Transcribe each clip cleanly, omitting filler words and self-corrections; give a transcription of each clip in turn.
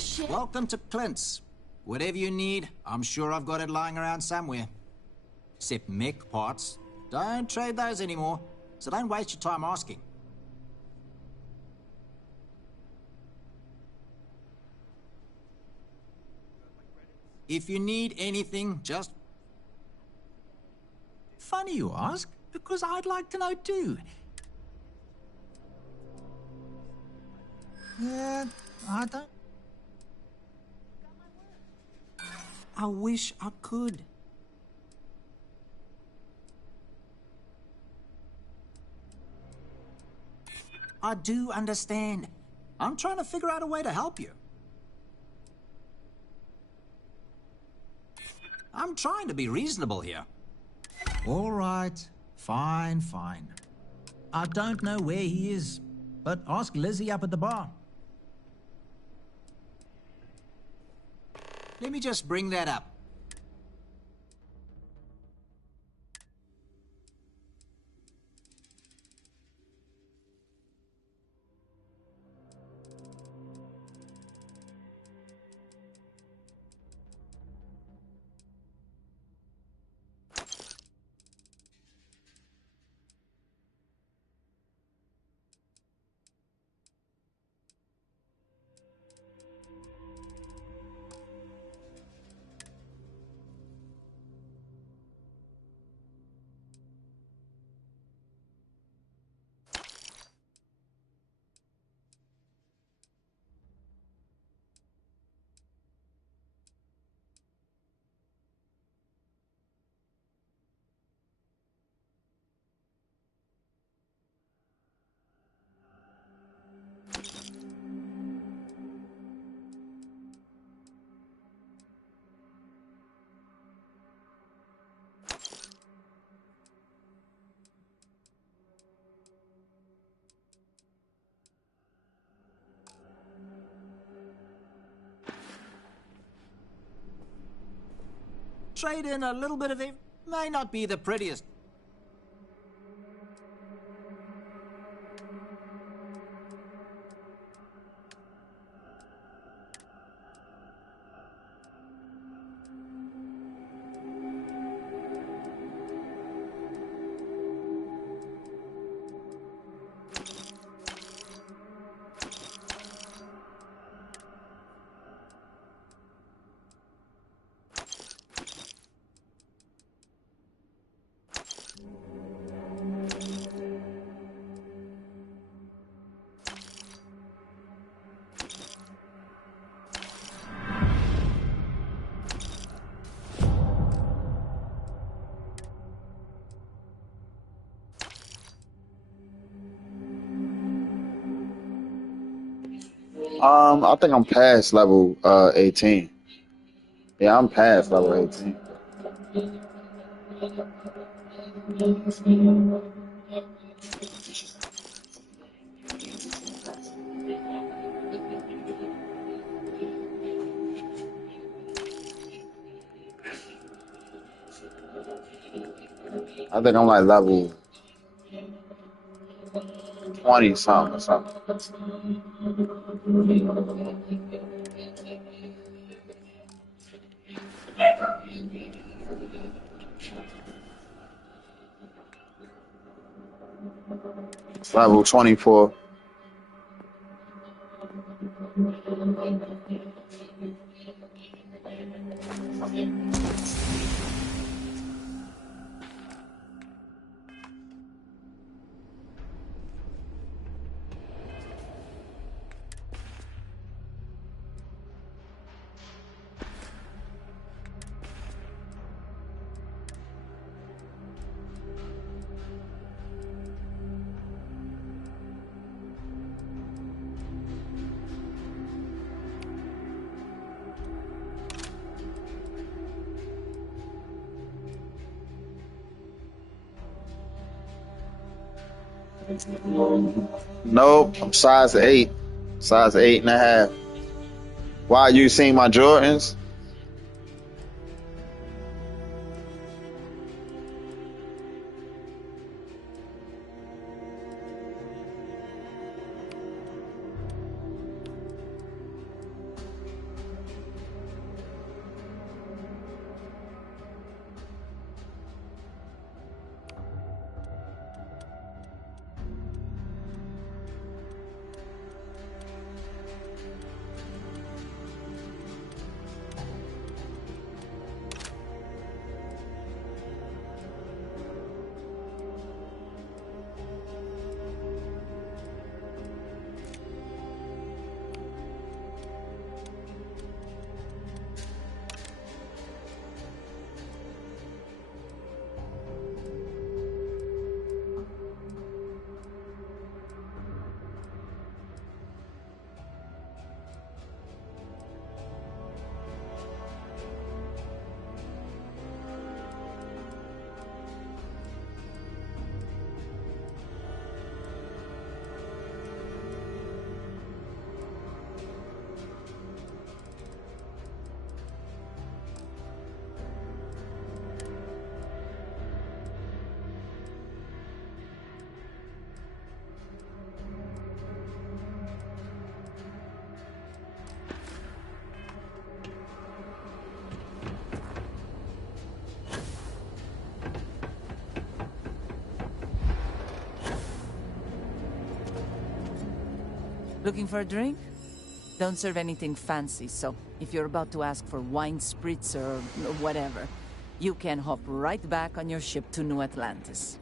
shit. Welcome to Clint's. Whatever you need, I'm sure I've got it lying around somewhere. Except mech parts. Don't trade those anymore, so don't waste your time asking. If you need anything, just... Funny you ask, because I'd like to know too. I don't... I wish I could. I do understand. I'm trying to figure out a way to help you. I'm trying to be reasonable here. All right, fine. I don't know where he is, but ask Lizzie up at the bar. Let me just bring that up. Trade in a little bit of it. May not be the prettiest. I think I'm past level 18. Yeah, I'm past level 18. I think I'm like level 20 something or something. Level 24. Nope, I'm size 8. Size 8.5. Why you seen my Jordans? Looking for a drink? Don't serve anything fancy, so if you're about to ask for wine spritz or whatever, you can hop right back on your ship to New Atlantis.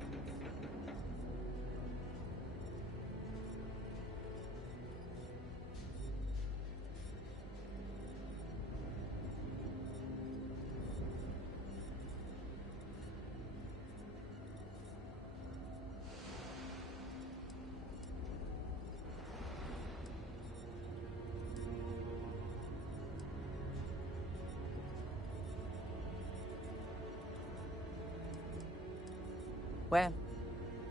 Well,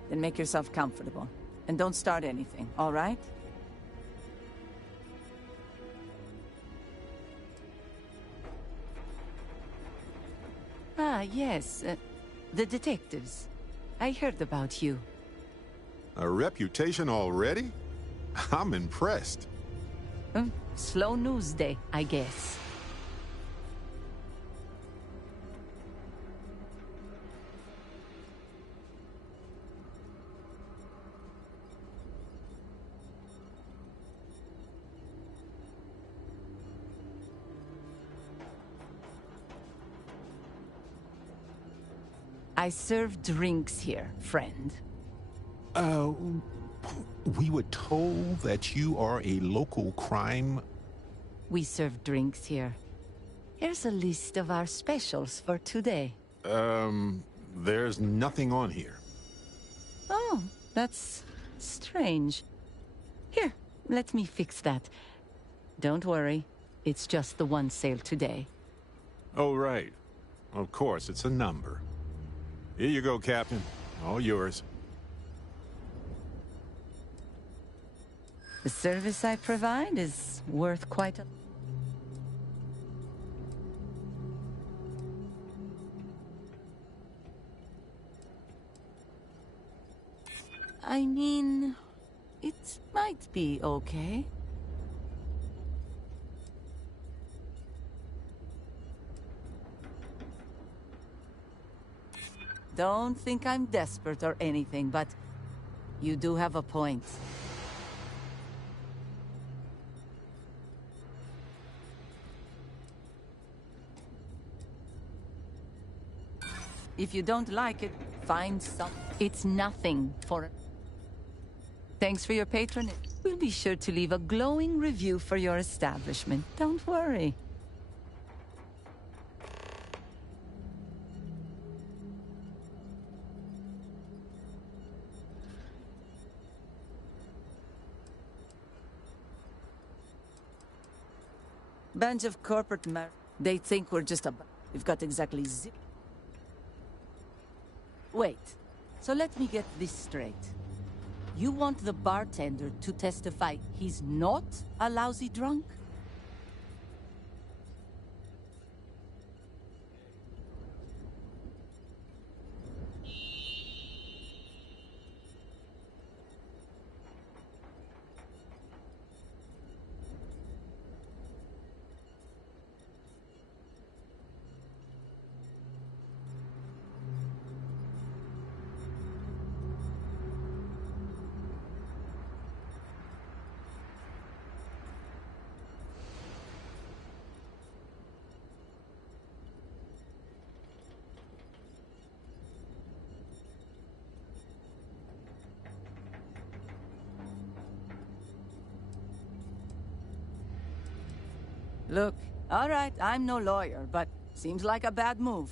then make yourself comfortable. And don't start anything, all right? Ah, yes. The detectives. I heard about you. A reputation already? I'm impressed. Slow news day, I guess. I serve drinks here, friend. We were told that you are a local crime. We serve drinks here. Here's a list of our specials for today. There's nothing on here. Oh, that's strange. Here, let me fix that. Don't worry, it's just the one sale today. Oh, right. Of course, it's a number. Here you go, Captain. All yours. The service I provide is worth quite a... I mean, it might be okay. Don't think I'm desperate or anything, but you do have a point. If you don't like it, find some... It's nothing for... Thanks for your patronage. We'll be sure to leave a glowing review for your establishment. Don't worry. Bunch of corporate they think we're just a... We've got exactly zip... Wait, so let me get this straight. You want the bartender to testify he's not a lousy drunk? Look, all right, I'm no lawyer, but seems like a bad move.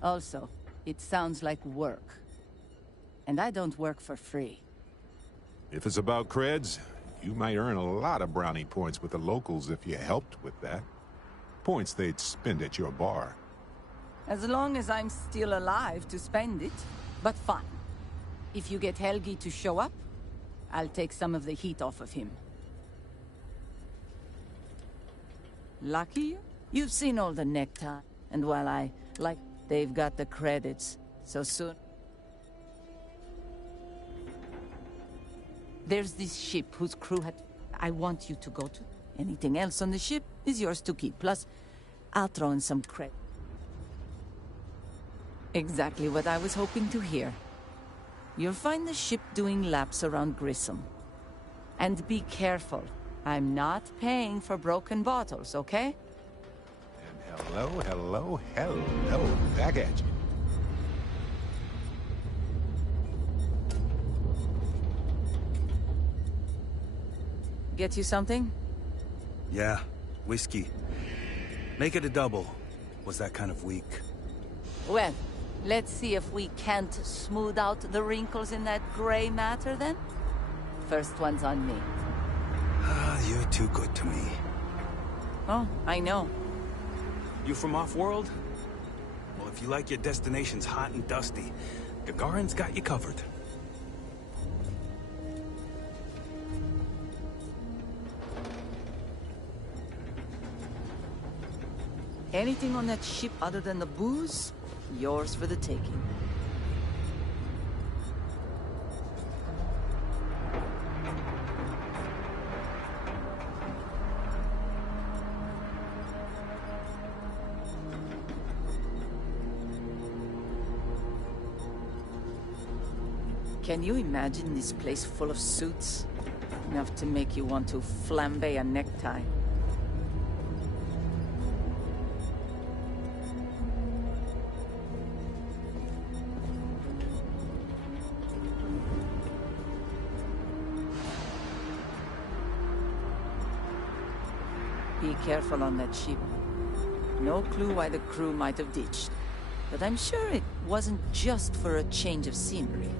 Also, it sounds like work. And I don't work for free. If it's about creds, you might earn a lot of brownie points with the locals if you helped with that. Points they'd spend at your bar. As long as I'm still alive to spend it. But fine. If you get Helgi to show up, I'll take some of the heat off of him. Lucky you? You've seen all the necktie. And while I like, they've got the credits. So soon... There's this ship whose crew had... I want you to go to. Anything else on the ship is yours to keep. Plus, I'll throw in some credit. Exactly what I was hoping to hear. You'll find the ship doing laps around Grissom. And be careful. I'm not paying for broken bottles, okay? And hello, back at you. Get you something? Yeah, whiskey. Make it a double. Was that kind of weak? Well, let's see if we can't smooth out the wrinkles in that gray matter, then? First one's on me. Ah, you're too good to me. Oh, I know. You from off-world? Well, if you like your destinations hot and dusty, Gagarin's got you covered. Anything on that ship other than the booze? Yours for the taking. Can you imagine this place full of suits? Enough to make you want to flambe a necktie. Be careful on that ship. No clue why the crew might have ditched. But I'm sure it wasn't just for a change of scenery.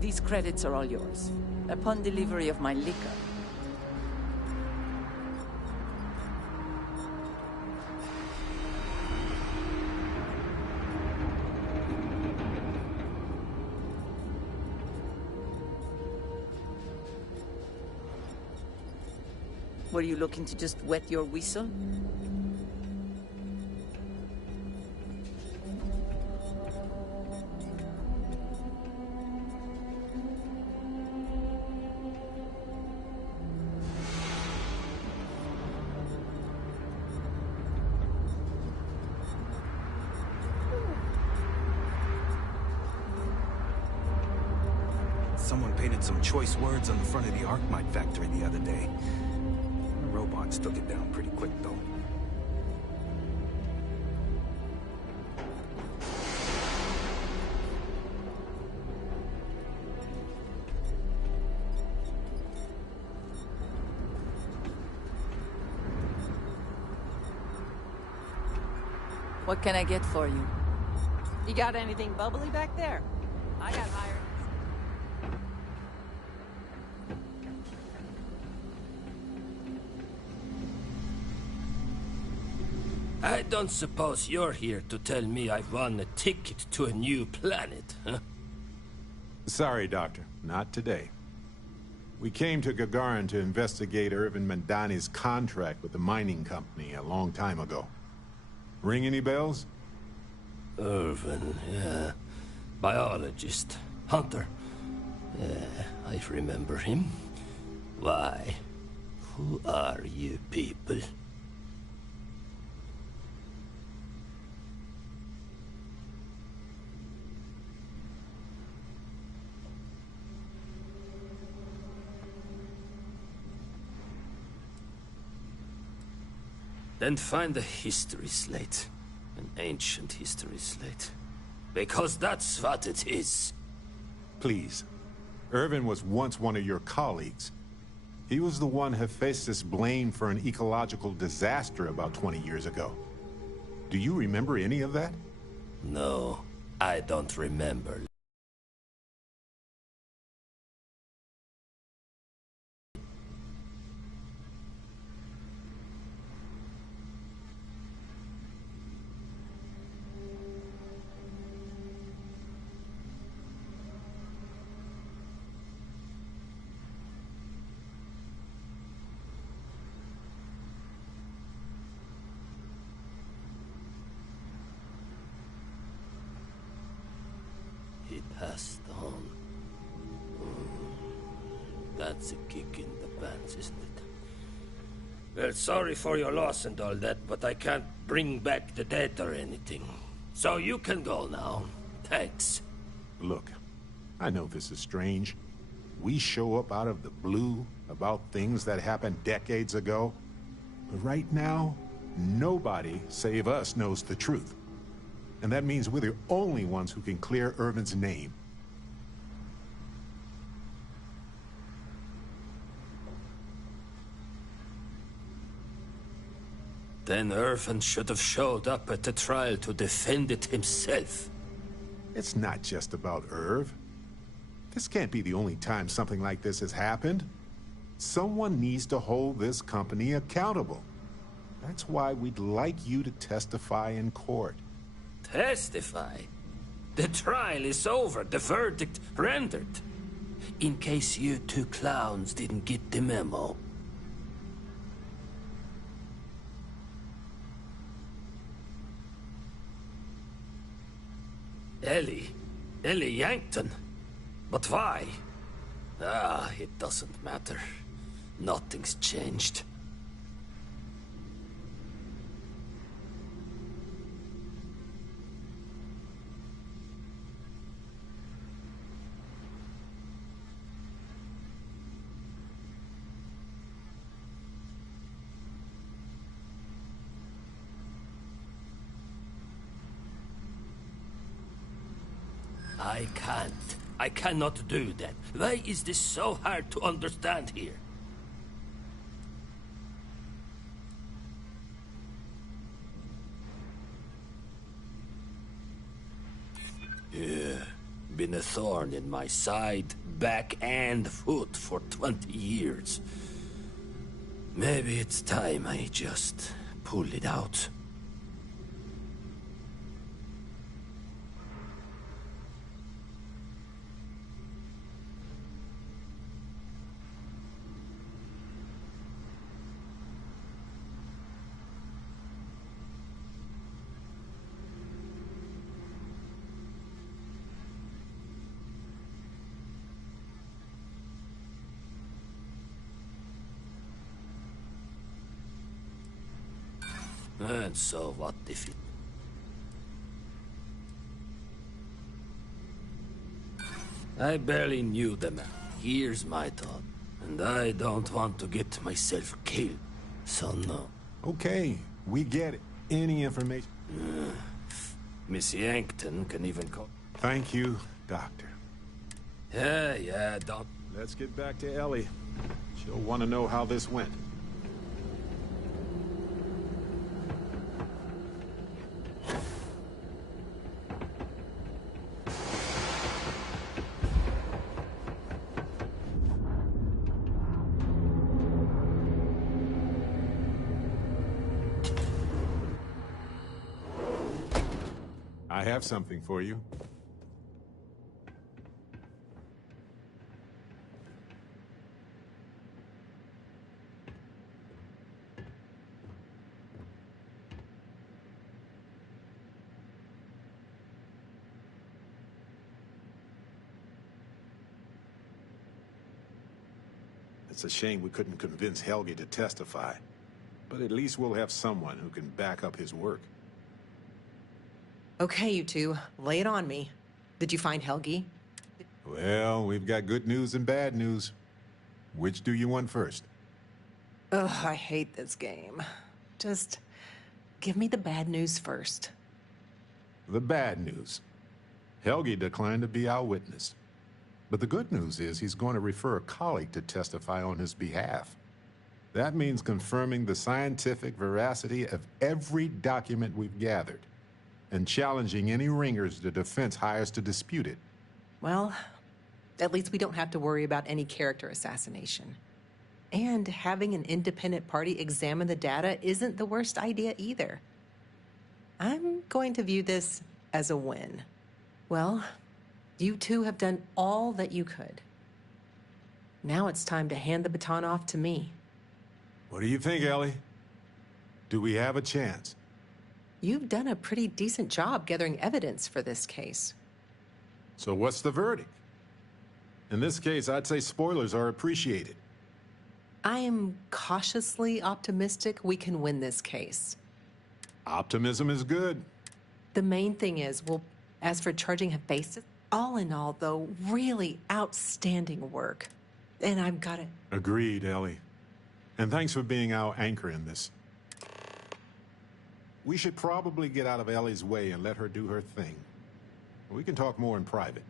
These credits are all yours, upon delivery of my liquor. Were you looking to just wet your whistle? Someone painted some choice words on the front of the Arcmite factory the other day. The robots took it down pretty quick, though. What can I get for you? You got anything bubbly back there? I got hired. I don't suppose you're here to tell me I've won a ticket to a new planet, huh? Sorry, Doctor. Not today. We came to Gagarin to investigate Irvin Mandani's contract with the mining company a long time ago. Ring any bells? Irvin, yeah. Biologist. Hunter. Yeah, I remember him. Why? Who are you people? Then find the history slate. An ancient history slate. Because that's what it is. Please. Irvin was once one of your colleagues. He was the one Hephaestus blamed for an ecological disaster about 20 years ago. Do you remember any of that? No, I don't remember. He passed on. That That's a kick in the pants, isn't it? Well, sorry for your loss and all that, but I can't bring back the dead or anything. So you can go now. Thanks. Look, I know this is strange. We show up out of the blue about things that happened decades ago. But right now, nobody save us knows the truth. And that means we're the only ones who can clear Irvin's name. Then Irvin should have showed up at the trial to defend it himself. It's not just about Irv. This can't be the only time something like this has happened. Someone needs to hold this company accountable. That's why we'd like you to testify in court. Testify? The trial is over, the verdict rendered. In case you two clowns didn't get the memo. Ellie Yankton? But why? Ah, it doesn't matter. Nothing's changed. I can't. I cannot do that. Why is this so hard to understand here? Yeah, been a thorn in my side, back and foot for 20 years. Maybe it's time I just pull it out. And so what if it... I barely knew the man. Here's my thought. And I don't want to get myself killed. So no. Okay, we get it. Any information? Miss Yankton can even call... Thank you, Doctor. Yeah, don't... Let's get back to Ellie. She'll want to know how this went. I have something for you. It's a shame we couldn't convince Helge to testify, but at least we'll have someone who can back up his work. Okay, you two, lay it on me. Did you find Helge? Well, we've got good news and bad news. Which do you want first? Ugh, I hate this game. Just give me the bad news first. The bad news. Helge declined to be our witness. But the good news is he's going to refer a colleague to testify on his behalf. That means confirming the scientific veracity of every document we've gathered, and challenging any ringers the defense hires to dispute it. Well, at least we don't have to worry about any character assassination. And having an independent party examine the data isn't the worst idea either. I'm going to view this as a win. Well, you two have done all that you could. Now it's time to hand the baton off to me. What do you think, Ellie? Do we have a chance? You've done a pretty decent job gathering evidence for this case. So what's the verdict? In this case, I'd say spoilers are appreciated. I am cautiously optimistic we can win this case. Optimism is good. The main thing is, well, as for charging Hephaestus, all in all, though, really outstanding work. And I've got it. Agreed, Ellie. And thanks for being our anchor in this. We should probably get out of Ellie's way and let her do her thing. We can talk more in private.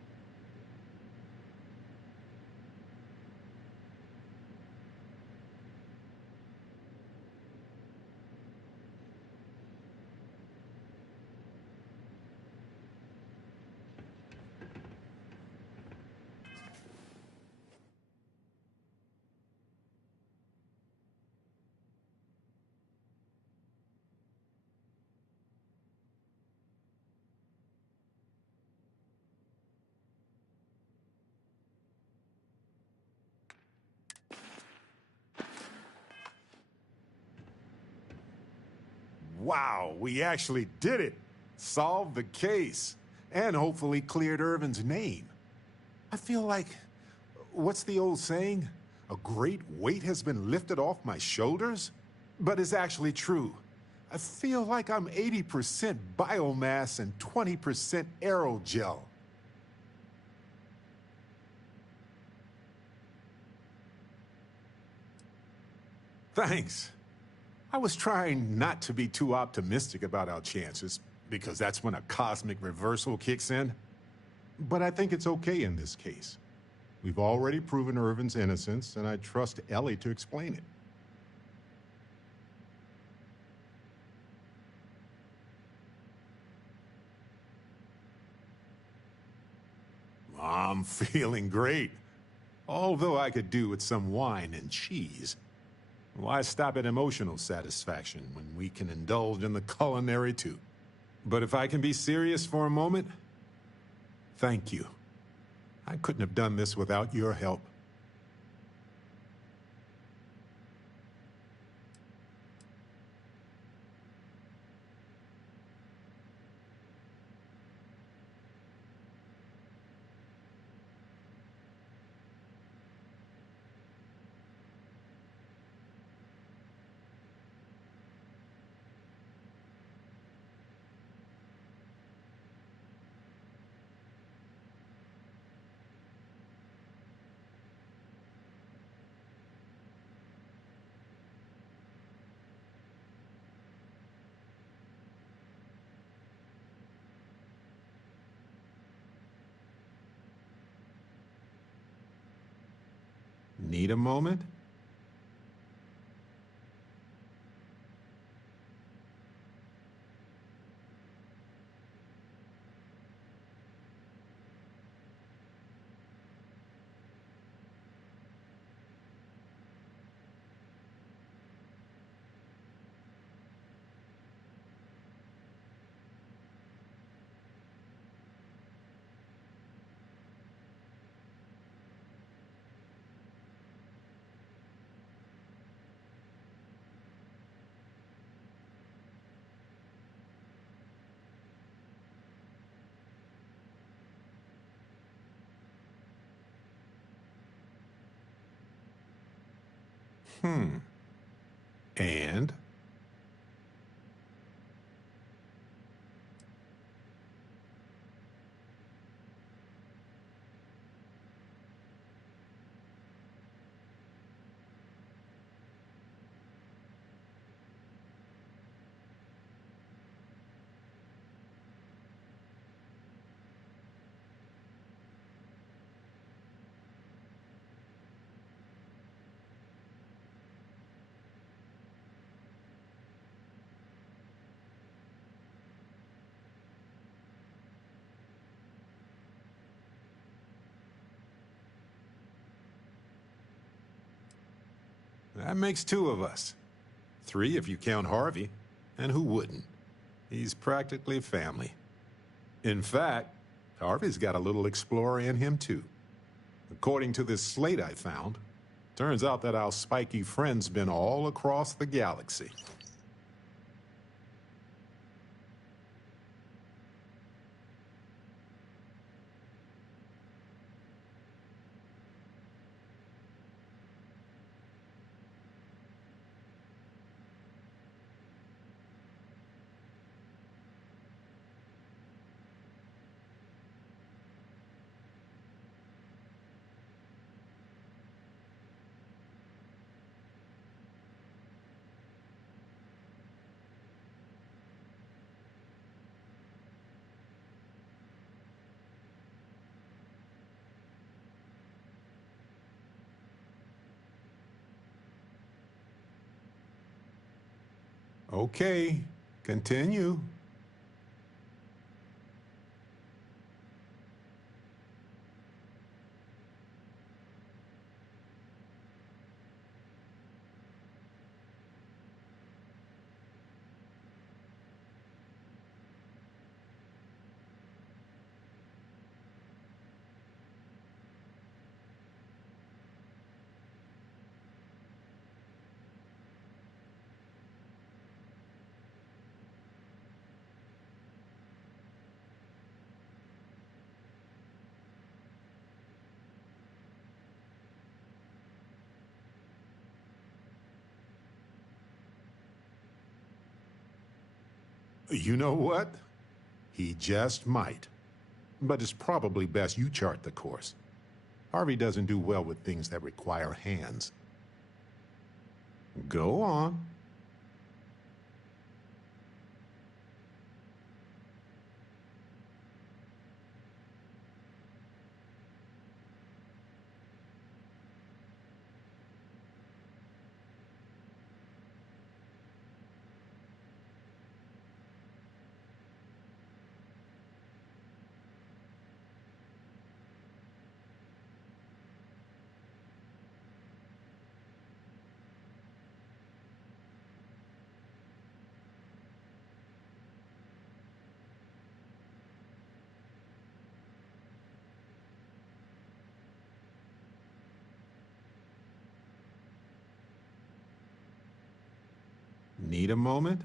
Wow, we actually did it! Solved the case. And hopefully cleared Irvin's name. I feel like... what's the old saying? A great weight has been lifted off my shoulders? But it's actually true. I feel like I'm 80% biomass and 20% aerogel. Thanks. I was trying not to be too optimistic about our chances, because that's when a cosmic reversal kicks in. But I think it's okay in this case. We've already proven Irvin's innocence, and I trust Ellie to explain it. I'm feeling great. Although I could do with some wine and cheese. Why stop at emotional satisfaction when we can indulge in the culinary too? But if I can be serious for a moment, thank you. I couldn't have done this without your help. Need a moment? And? That makes two of us. Three if you count Harvey. And who wouldn't? He's practically family. In fact, Harvey's got a little explorer in him too. According to this slate I found, turns out that our spiky friend's been all across the galaxy. Okay, continue. You know what? He just might. But it's probably best you chart the course. Harvey doesn't do well with things that require hands. Go on. Need a moment?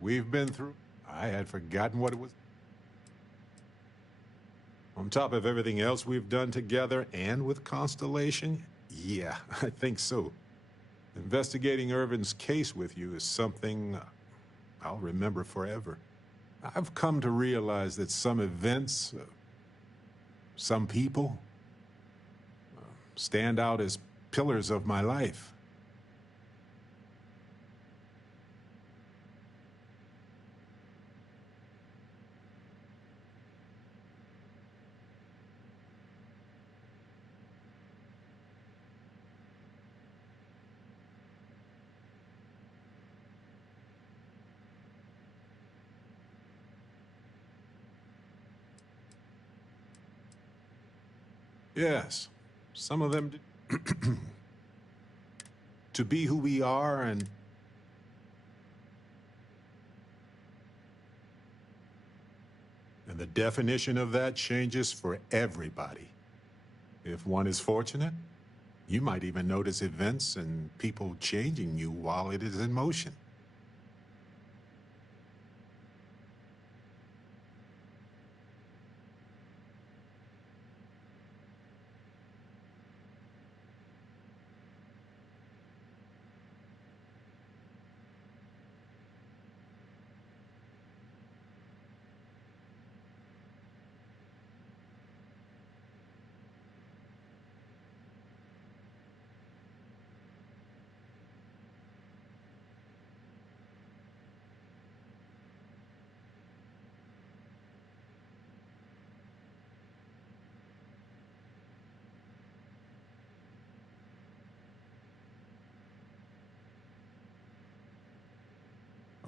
We've been through... I had forgotten what it was. On top of everything else we've done together and with Constellation, yeah, I think so. Investigating Irvin's case with you is something I'll remember forever. I've come to realize that some events, some people, stand out as pillars of my life. Yes, some of them to be who we are and the definition of that changes for everybody. If one is fortunate, you might even notice events and people changing you while it is in motion.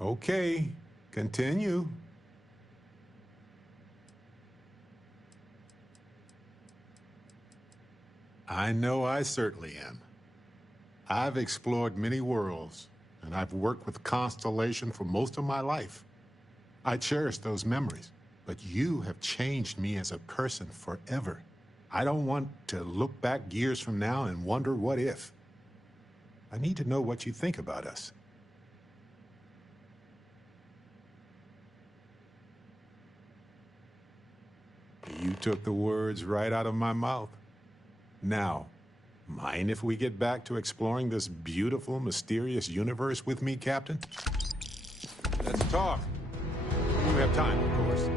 Okay, continue. I know I certainly am. I've explored many worlds, and I've worked with Constellation for most of my life. I cherish those memories, but you have changed me as a person forever. I don't want to look back years from now and wonder what if. I need to know what you think about us. You took the words right out of my mouth. Now, mind if we get back to exploring this beautiful, mysterious universe with me, Captain? Let's talk. We have time, of course.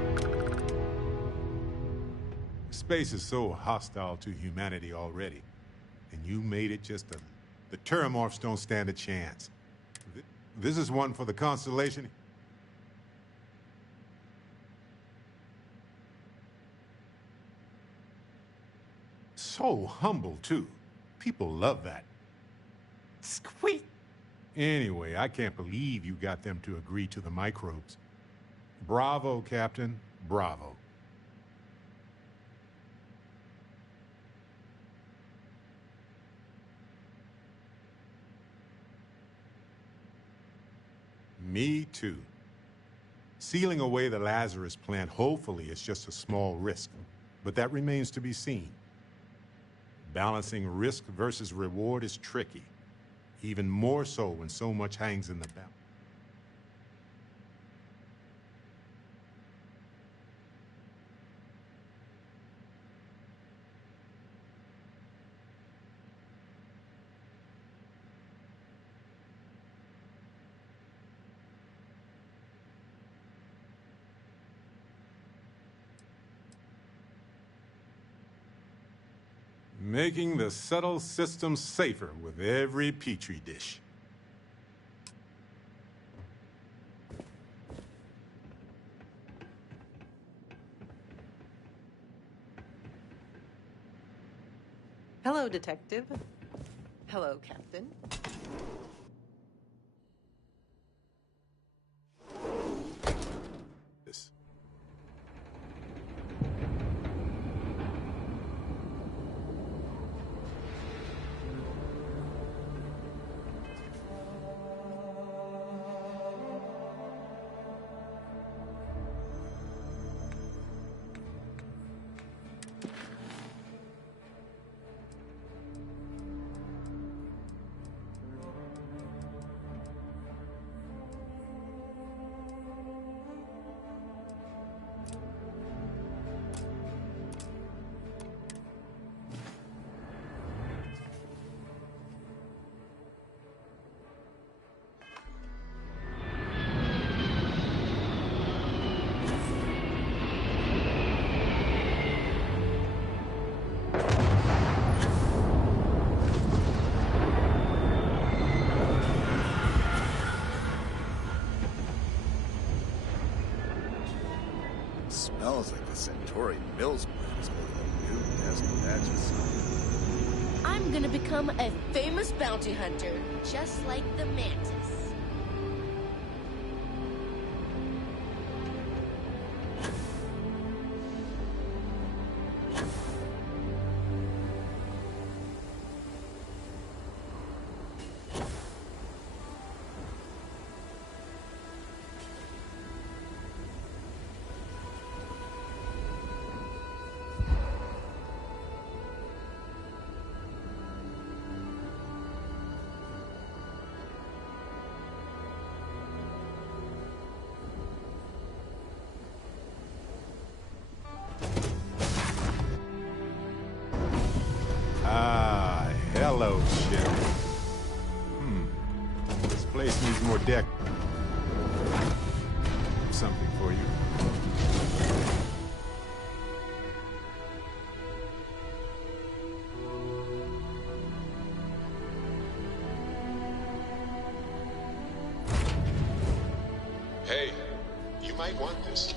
Space is so hostile to humanity already. And you made it just a... The Terramorphs don't stand a chance. This is one for the Constellation. So humble, too. People love that. Squeak! Anyway, I can't believe you got them to agree to the microbes. Bravo, Captain. Bravo. Me too. Sealing away the Lazarus plant hopefully is just a small risk, but that remains to be seen. Balancing risk versus reward is tricky, even more so when so much hangs in the balance. Making the subtle system safer with every petri dish. Hello, Detective. Hello, Captain. This. Smells like the Centauri Mills plant is building a new nest batch of something. I'm gonna become a famous bounty hunter, just like the Mantis. Hello, Sheriff. This place needs more deck. Something for you. Hey, you might want this.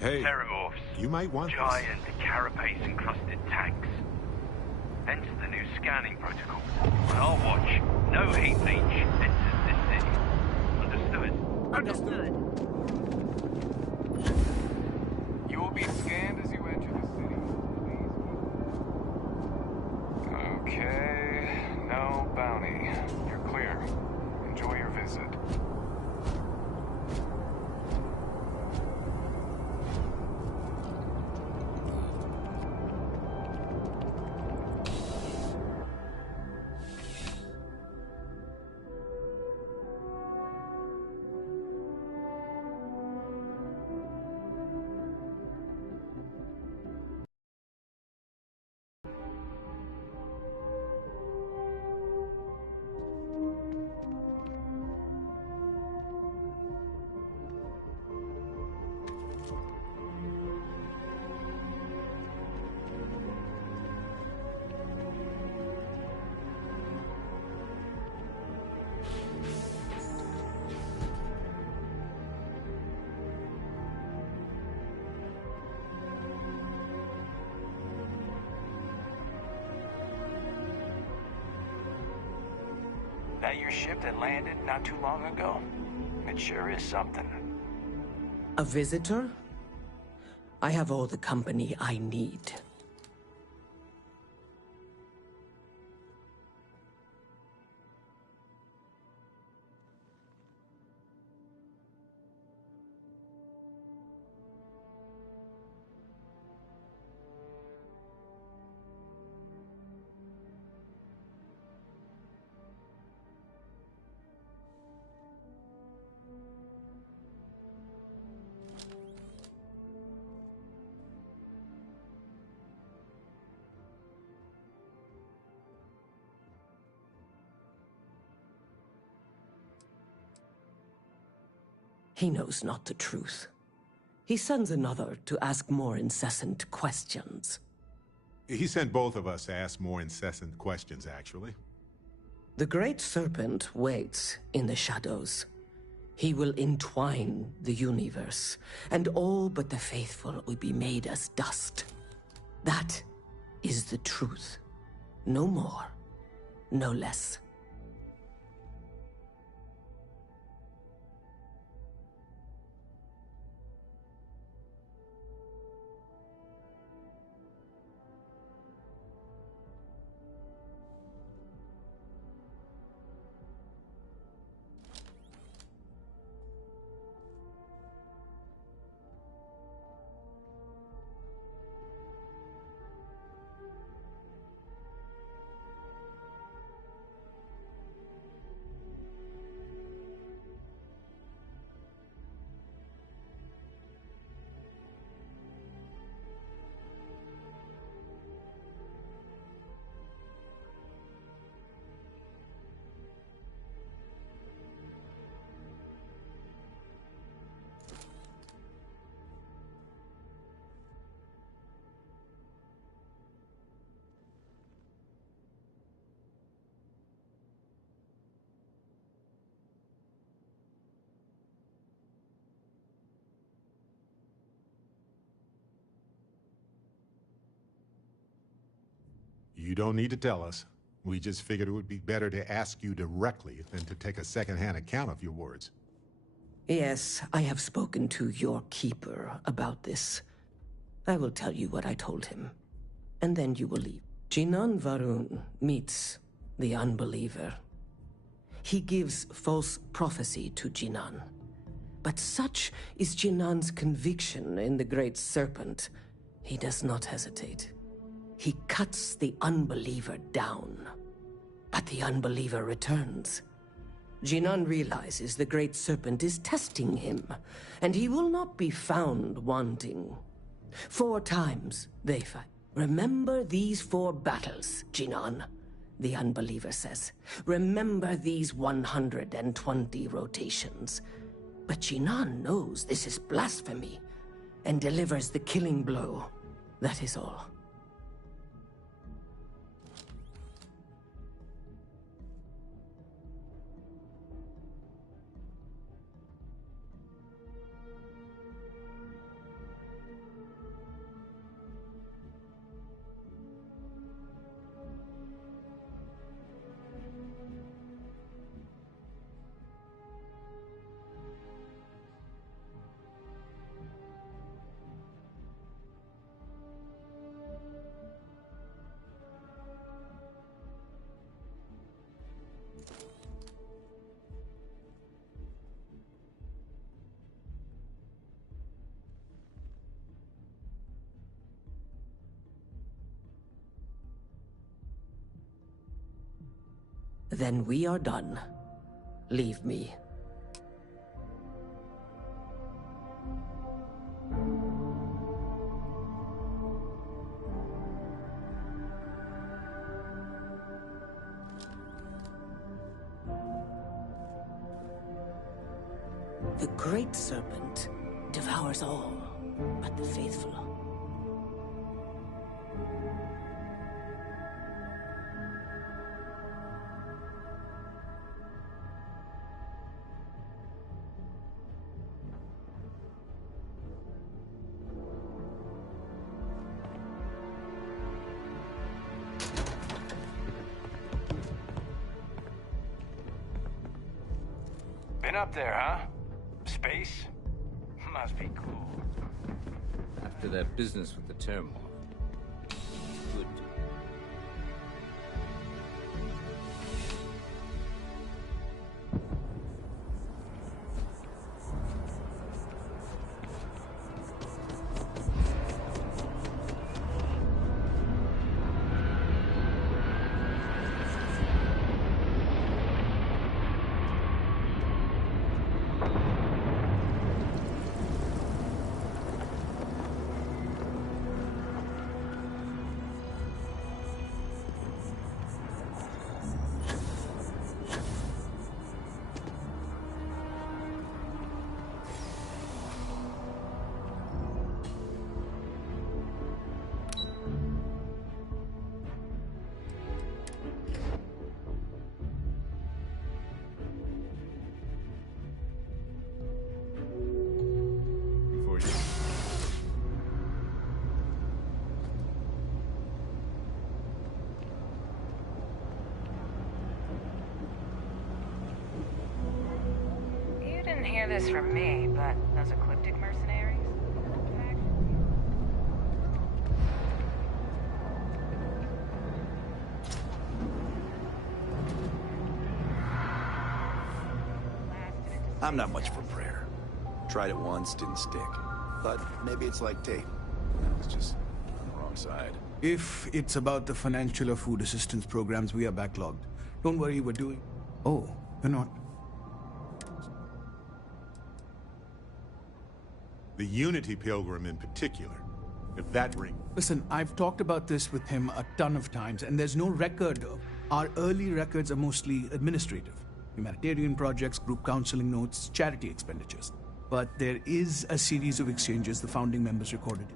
Hey, Terramorphs. you might want Giant carapace-encrusted tanks. Hence the new scanning protocol. On our watch, no heat leech enters this city. Understood? Understood. You will be scanned as you enter the city. Okay, no bounty. You're clear. Enjoy your visit. That your ship that landed not too long ago? It sure is something. A visitor? I have all the company I need. He knows not the truth. He sends another to ask more incessant questions. He sent both of us to ask more incessant questions, actually. The Great Serpent waits in the shadows. He will entwine the universe, and all but the faithful will be made as dust. That is the truth. No more, no less. You don't need to tell us. We just figured it would be better to ask you directly than to take a second-hand account of your words. Yes, I have spoken to your keeper about this. I will tell you what I told him, and then you will leave. Jinan Varun meets the unbeliever. He gives false prophecy to Jinan. But such is Jinan's conviction in the Great Serpent, he does not hesitate. He cuts the unbeliever down, but the unbeliever returns. Jinan realizes the Great Serpent is testing him, and he will not be found wanting. 4 times they fight. Remember these 4 battles, Jinan, the unbeliever says. Remember these 120 rotations. But Jinan knows this is blasphemy, and delivers the killing blow. That is all. Then we are done. Leave me. The Great Serpent devours all but the faithful. Been up there, huh? Space? Must be cool. After that business with the turmoil. Good. Hear this from me, but those ecliptic mercenaries? I'm not much for prayer. Tried it once, didn't stick. But maybe it's like tape. I was just on the wrong side. If it's about the financial or food assistance programs, we are backlogged. Don't worry, we're doing... Oh, we're not. The Unity Pilgrim in particular. If that ring... Listen, I've talked about this with him a ton of times, and there's no record of... Our early records are mostly administrative. Humanitarian projects, group counseling notes, charity expenditures. But there is a series of exchanges the founding members recorded.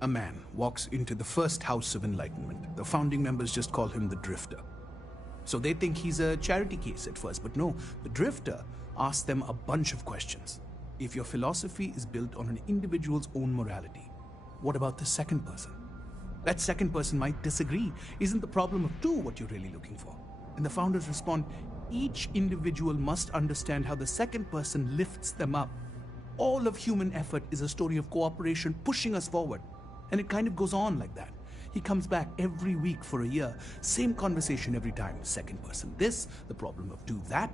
A man walks into the first House of Enlightenment. The founding members just call him the Drifter. So they think he's a charity case at first, but no, the Drifter asks them a bunch of questions. If your philosophy is built on an individual's own morality, what about the second person? That second person might disagree. Isn't the problem of two what you're really looking for? And the founders respond, each individual must understand how the second person lifts them up. All of human effort is a story of cooperation pushing us forward. And it kind of goes on like that. He comes back every week for a year. Same conversation every time. Second person this, the problem of do that.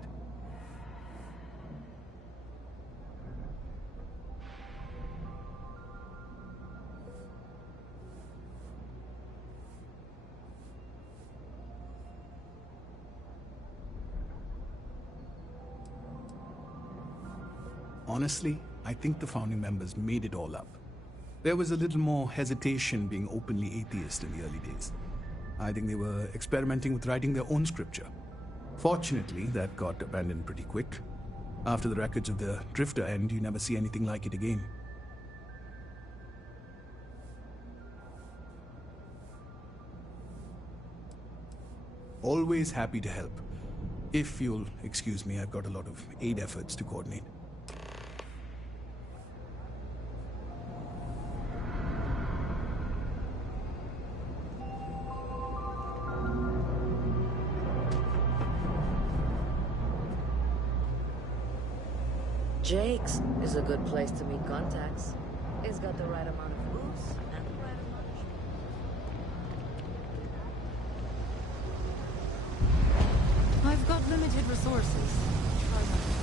Honestly, I think the founding members made it all up. There was a little more hesitation being openly atheist in the early days. I think they were experimenting with writing their own scripture. Fortunately, that got abandoned pretty quick. After the records of the Drifter end, you never see anything like it again. Always happy to help. If you'll excuse me, I've got a lot of aid efforts to coordinate. Jake's is a good place to meet contacts. It's got the right amount of booze and the right amount of... I've got limited resources. Try not to.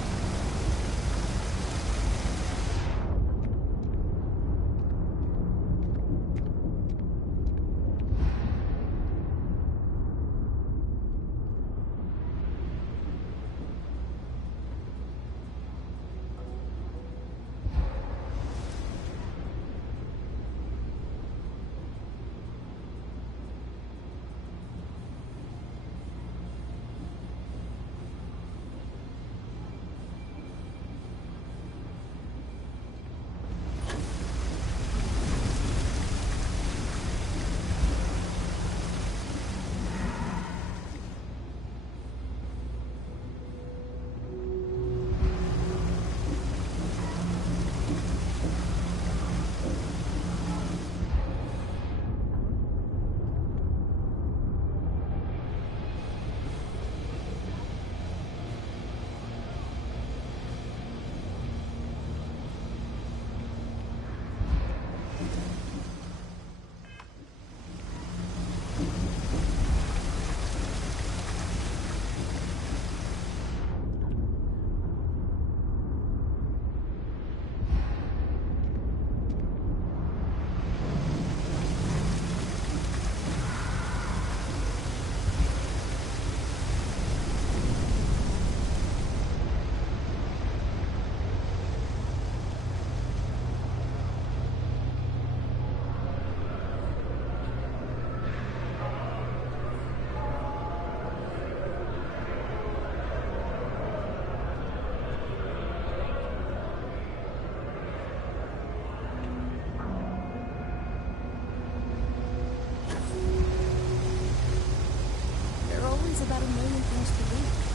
There are always about a million things to do.